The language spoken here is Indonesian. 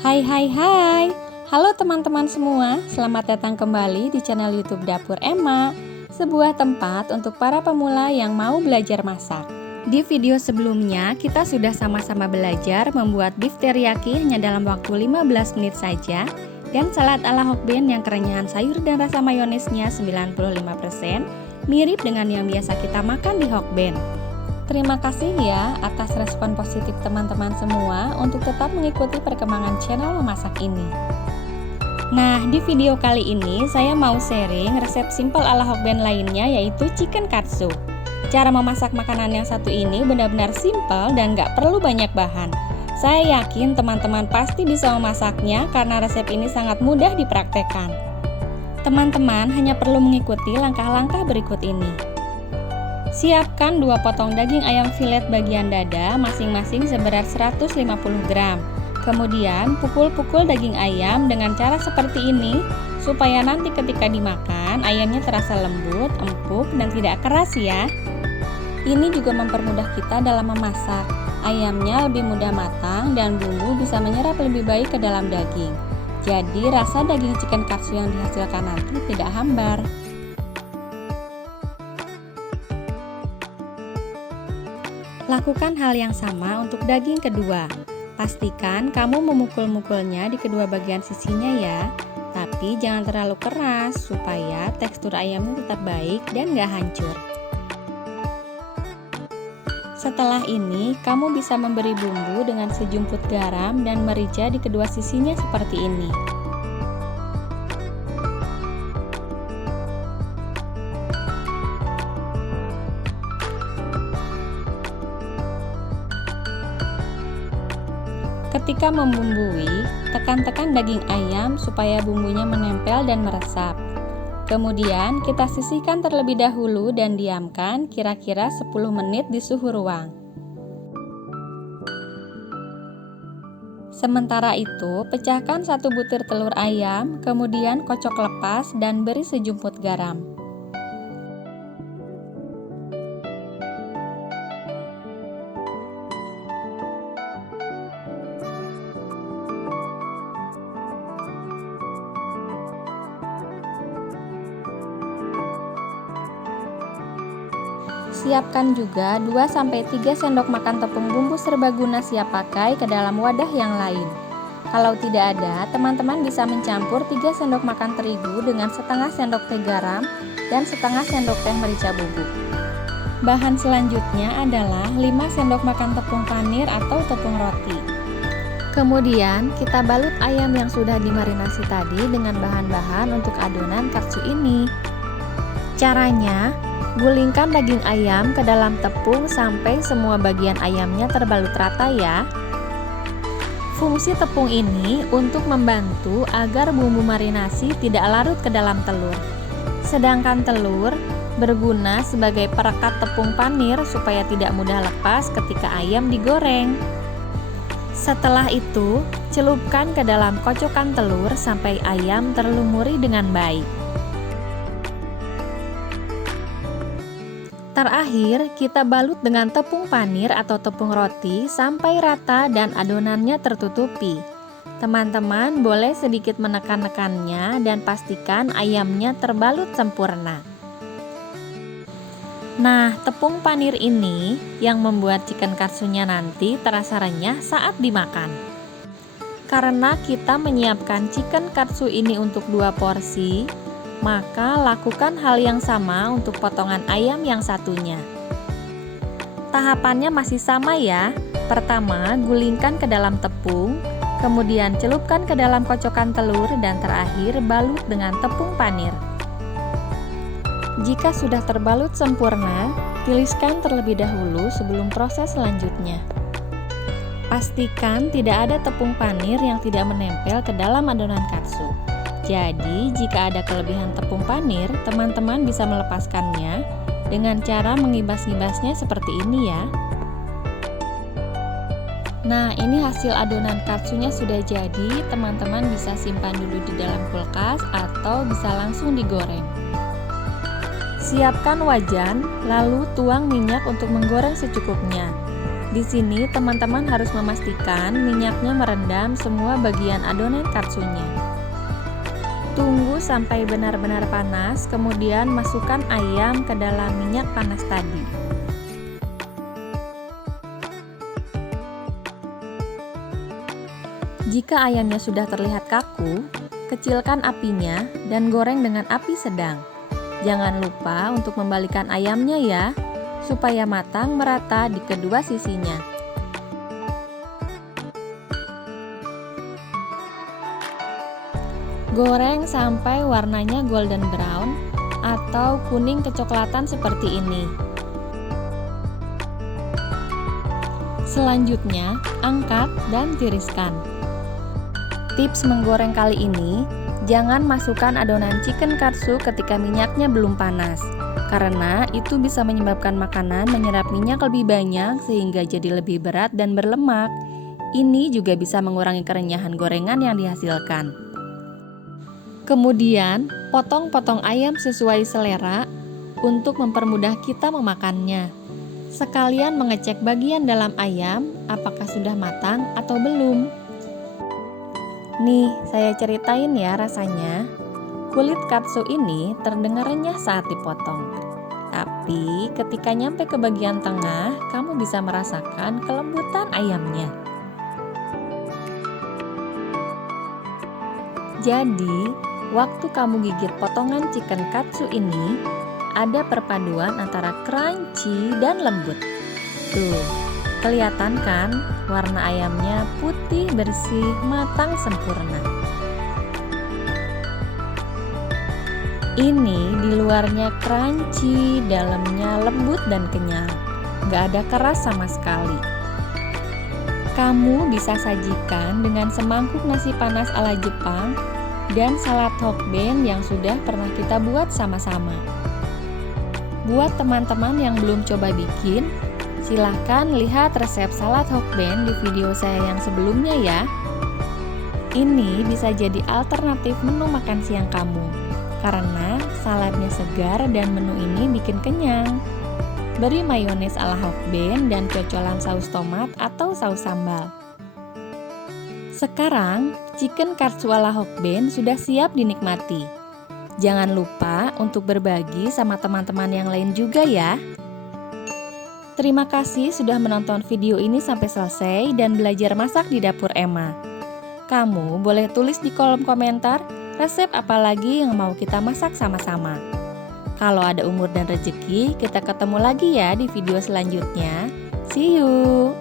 Hai hai hai. Halo teman-teman semua, selamat datang kembali di channel YouTube Dapur Emma, sebuah tempat untuk para pemula yang mau belajar masak. Di video sebelumnya, kita sudah sama-sama belajar membuat beef teriyaki hanya dalam waktu 15 menit saja, dan salad ala Hokben yang kerenyahan sayur dan rasa mayonesnya 95%, mirip dengan yang biasa kita makan di Hokben. Terima kasih ya atas respon positif teman-teman semua untuk tetap mengikuti perkembangan channel memasak ini. Nah, di video kali ini saya mau sharing resep simple ala Hokben lainnya, yaitu chicken katsu. Cara memasak makanan yang satu ini benar-benar simple dan gak perlu banyak bahan. Saya yakin teman-teman pasti bisa memasaknya karena resep ini sangat mudah dipraktekkan. Teman-teman hanya perlu mengikuti langkah-langkah berikut ini. Siapkan 2 potong daging ayam filet bagian dada masing-masing seberat 150 gram. Kemudian pukul-pukul daging ayam dengan cara seperti ini supaya nanti ketika dimakan ayamnya terasa lembut, empuk, dan tidak keras ya. Ini juga mempermudah kita dalam memasak. Ayamnya lebih mudah matang dan bumbu bisa menyerap lebih baik ke dalam daging. Jadi rasa daging chicken katsu yang dihasilkan nanti tidak hambar. Lakukan hal yang sama untuk daging kedua. Pastikan kamu memukul-mukulnya di kedua bagian sisinya ya. Tapi jangan terlalu keras supaya tekstur ayamnya tetap baik dan gak hancur. Setelah ini, kamu bisa memberi bumbu dengan sejumput garam dan merica di kedua sisinya seperti ini. Ketika membumbui, tekan-tekan daging ayam supaya bumbunya menempel dan meresap. Kemudian kita sisihkan terlebih dahulu dan diamkan kira-kira 10 menit di suhu ruang. Sementara itu, pecahkan 1 butir telur ayam, kemudian kocok lepas dan beri sejumput garam. Siapkan juga 2-3 sendok makan tepung bumbu serbaguna siap pakai ke dalam wadah yang lain. Kalau tidak ada, teman-teman bisa mencampur 3 sendok makan terigu dengan setengah sendok teh garam dan setengah sendok teh merica bubuk. Bahan selanjutnya adalah 5 sendok makan tepung panir atau tepung roti. Kemudian kita balut ayam yang sudah dimarinasi tadi dengan bahan-bahan untuk adonan katsu ini. Caranya, gulingkan daging ayam ke dalam tepung sampai semua bagian ayamnya terbalut rata ya. Fungsi tepung ini untuk membantu agar bumbu marinasi tidak larut ke dalam telur. Sedangkan telur berguna sebagai perekat tepung panir supaya tidak mudah lepas ketika ayam digoreng. Setelah itu, celupkan ke dalam kocokan telur sampai ayam terlumuri dengan baik. Terakhir, kita balut dengan tepung panir atau tepung roti sampai rata dan adonannya tertutupi. Teman-teman boleh sedikit menekan-nekannya dan pastikan ayamnya terbalut sempurna. Nah, tepung panir ini yang membuat chicken katsunya nanti terasa renyah saat dimakan. Karena kita menyiapkan chicken katsu ini untuk 2 porsi, maka lakukan hal yang sama untuk potongan ayam yang satunya. Tahapannya masih sama ya. Pertama, gulingkan ke dalam tepung, kemudian celupkan ke dalam kocokan telur, dan terakhir balut dengan tepung panir. Jika sudah terbalut sempurna, tiriskan terlebih dahulu sebelum proses selanjutnya. Pastikan tidak ada tepung panir yang tidak menempel ke dalam adonan katsu. Jadi, jika ada kelebihan tepung panir, teman-teman bisa melepaskannya dengan cara mengibas-ngibasnya seperti ini ya. Nah, ini hasil adonan katsunya sudah jadi, teman-teman bisa simpan dulu di dalam kulkas atau bisa langsung digoreng. Siapkan wajan, lalu tuang minyak untuk menggoreng secukupnya. Di sini teman-teman harus memastikan minyaknya merendam semua bagian adonan katsunya. Tunggu sampai benar-benar panas, kemudian masukkan ayam ke dalam minyak panas tadi. Jika ayamnya sudah terlihat kaku, kecilkan apinya dan goreng dengan api sedang. Jangan lupa untuk membalikan ayamnya ya, supaya matang merata di kedua sisinya. Goreng sampai warnanya golden brown atau kuning kecoklatan seperti ini. Selanjutnya, angkat dan tiriskan. Tips menggoreng kali ini, jangan masukkan adonan chicken katsu ketika minyaknya belum panas, karena itu bisa menyebabkan makanan menyerap minyak lebih banyak sehingga jadi lebih berat dan berlemak. Ini juga bisa mengurangi kerenyahan gorengan yang dihasilkan. Kemudian, potong-potong ayam sesuai selera untuk mempermudah kita memakannya. Sekalian mengecek bagian dalam ayam apakah sudah matang atau belum. Nih, saya ceritain ya rasanya. Kulit katsu ini terdengar renyah saat dipotong. Tapi ketika nyampe ke bagian tengah, kamu bisa merasakan kelembutan ayamnya. Jadi, waktu kamu gigit potongan chicken katsu ini, ada perpaduan antara crunchy dan lembut. Tuh, kelihatan kan warna ayamnya putih, bersih, matang sempurna. Ini di luarnya crunchy, dalamnya lembut dan kenyal. Gak ada keras sama sekali. Kamu bisa sajikan dengan semangkuk nasi panas ala Jepang dan salad hokben yang sudah pernah kita buat sama-sama. Buat teman-teman yang belum coba bikin, silahkan lihat resep salad hokben di video saya yang sebelumnya ya. Ini bisa jadi alternatif menu makan siang kamu, karena saladnya segar dan menu ini bikin kenyang. Beri mayones ala hokben dan cocolan saus tomat atau saus sambal. Sekarang, chicken katsu ala hokben sudah siap dinikmati. Jangan lupa untuk berbagi sama teman-teman yang lain juga ya. Terima kasih sudah menonton video ini sampai selesai dan belajar masak di dapur Emma. Kamu boleh tulis di kolom komentar resep apa lagi yang mau kita masak sama-sama. Kalau ada umur dan rezeki, kita ketemu lagi ya di video selanjutnya. See you!